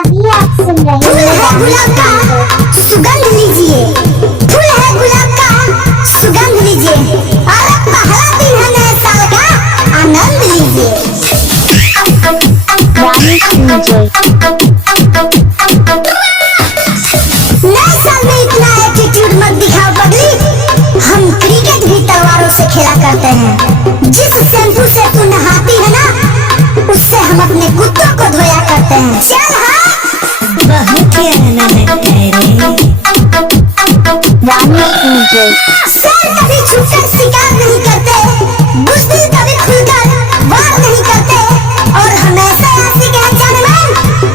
अभी आप सुन रहे फूल है गुलाब का सुगंध लीजिए, फूल है गुलाब का सुगंध लीजिए, और पहला दिन है नए साल का आनंद लीजिए। दानिश डीजे। नए साल में इतना एटीट्यूड मत दिखाओ पगली, हम क्रिकेट भी तलवारों से खेला करते हैं। जिस शैम्पू से तू नहाती है ना, उससे हम अपने कुत्तों को धोया करते हैं। चल हाँ, बहुत ही आनंद है रे। दानिश डीजे। शेर कभी छुपकर शिकार नहीं करते, बुज़दिल कभी खुलकर वार नहीं करते, और हमेशा ऐसे कह जनमन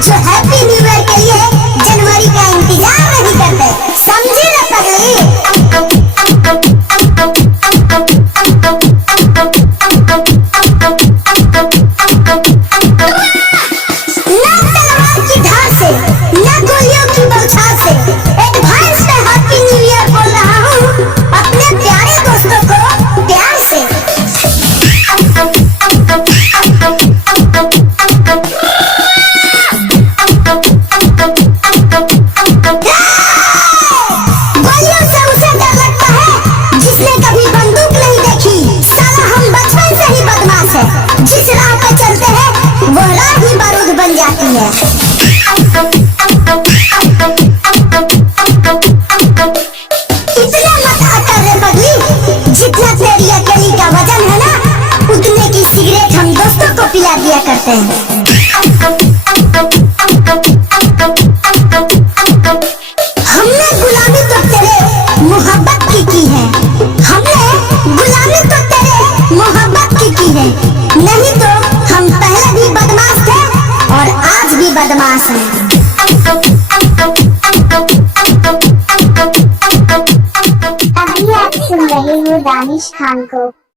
जो हैप्पी न्यू ईयर के लिए जनवरी का इंतजार नहीं करते। समझे ना पगली? ना तलवार की धार से, ना गोलियों की बौछार से, एडवांस में हैप्पी न्यू ईयर बोल रहा हूँ अपने प्यारे दोस्तों को प्यार से। गोलियों से उसे डर लगता है जिसने कभी बंदूक नहीं देखी। साला हम बचपन से ही बदमाश है, जिस राह पे चलते हैं वो राह ही बारूद बन जाती है। इतना मत अकड़ रे पगली, जितना तेरी अकेली का वजन है ना, उतने की सिगरेट हम दोस्तों को पिला दिया करते हैं। हमने गुलामी तो तेरे मोहब्बत की है, हमने गुलामी तो तेरे मोहब्बत की है, नहीं तो हम पहले भी बदमाश थे और आज भी बदमाश हैं। अभी आप सुन रहे हो दानिश खान को।